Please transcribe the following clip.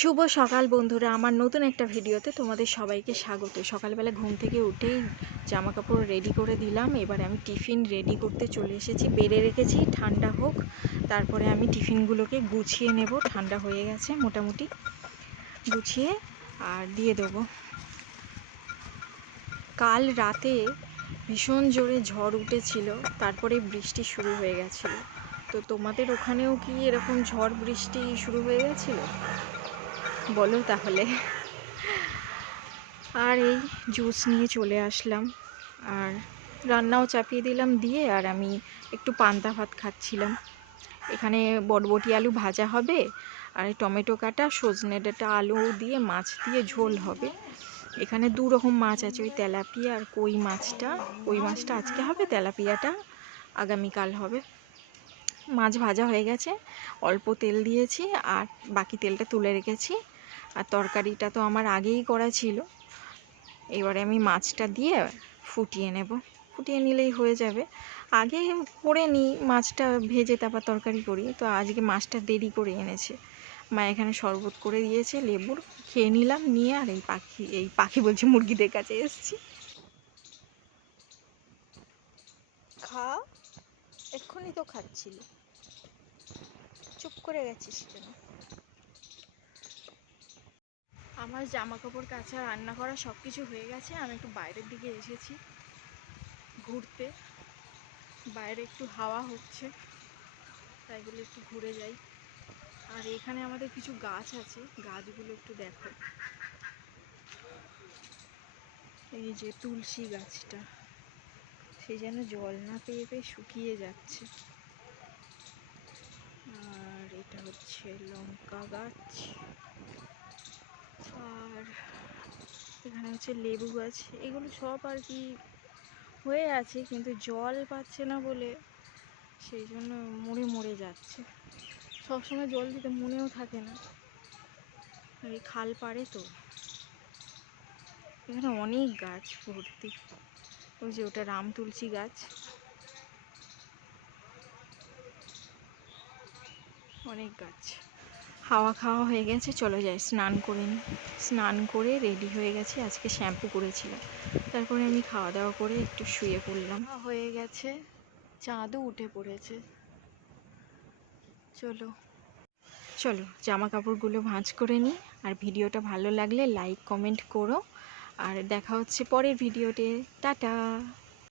শুভ সকাল বন্ধুরা, আমার নতুন একটা ভিডিওতে তোমাদের সবাইকে স্বাগত। সকালবেলা ঘুম থেকে উঠেই জামা কাপড় রেডি করে দিলাম। এবারে আমি টিফিন রেডি করতে চলে এসেছি। বেড়ে রেখেছি ঠান্ডা হোক, তারপরে আমি টিফিনগুলোকে গুছিয়ে নেব। ঠান্ডা হয়ে গেছে মোটামুটি, গুছিয়ে আর দিয়ে দেবো। কাল রাতে ভীষণ জোরে ঝড় উঠেছিল, তারপরে বৃষ্টি শুরু হয়ে গেছিলো। তো তোমাদের ওখানেও কি এরকম ঝড় বৃষ্টি শুরু হয়ে গেছিলো? বলো তাহলে। আর এই জুস নিয়ে চলে আসলাম, আর রান্নাও চাপিয়ে দিলাম দিয়ে, আর আমি একটু পান্তা ভাত খাচ্ছিলাম। এখানে বরবটি আলু ভাজা হবে, আর টমেটো কাটা, সজনে ডাঁটা, আলু দিয়ে মাছ দিয়ে ঝোল হবে। এখানে দু রকম মাছ আছে, ওই তেলাপিয়া আর কই মাছটা। কই মাছটা আজকে হবে, তেলাপিয়াটা আগামীকাল হবে। মাছ ভাজা হয়ে গেছে, অল্প তেল দিয়েছি আর বাকি তেলটা তুলে রেখেছি। আর তরকারিটা তো আমার আগেই করা ছিল, এবারে আমি মাছটা দিয়ে ফুটিয়ে নেব। ফুটিয়ে নিলেই হয়ে যাবে। আগে করে নিই মাছটা ভেজে, তারপর তরকারি করি। তো আজকে মাছটা দেরি করে এনেছে মা, এখানে শরবত করে দিয়েছে লেবুর, খেয়ে নিলাম। নিয়ে আর এই পাখি বলছি, মুরগিদের কাছে এসেছি। খা, এক্ষুনি তো খাচ্ছিলি, চুপ করে গেছিস কেন? আমার জামা কাপড় কাচা, রান্না করা সব কিছু হয়ে গেছে। আমি একটু বাইরের দিকে এসেছি ঘুরতে, বাইরে একটু হাওয়া হচ্ছে, তাই বলে একটু ঘুরে যাই। আর এখানে আমাদের কিছু গাছ আছে, গাছগুলো একটু দেখো। এই যে তুলসী গাছটা, সে যেন জল না পেয়ে পেয়ে শুকিয়ে যাচ্ছে। আর এটা হচ্ছে লঙ্কা গাছ, আর এখানে হচ্ছে লেবু গাছ। এগুলো সব আর কি হয়ে আছে, কিন্তু জল পাচ্ছে না বলে সেই জন্য মরে মরে যাচ্ছে। সবসময় জল দিতে মনেও থাকে না, এই খাল পাড়ে তো। এখানে অনেক গাছ ভর্তি। ওই যে ওটা রাম তুলসী গাছ, অনেক গাছ। হাওয়া খাওয়া হয়ে গেছে, চলো যাই স্নান করে নিই। স্নান করে রেডি হয়ে গেছি, আজকে শ্যাম্পু করেছিলাম। তারপরে আমি খাওয়া দাওয়া করে একটু শুয়ে পড়লাম। হয়ে গেছে, চাঁদও উঠে পড়েছে। চলো চলো জামা কাপড়গুলো ভাঁজ করে নিই। আর ভিডিওটা ভালো লাগলে লাইক কমেন্ট করো, আর দেখা হচ্ছে পরের ভিডিওতে। টাটা।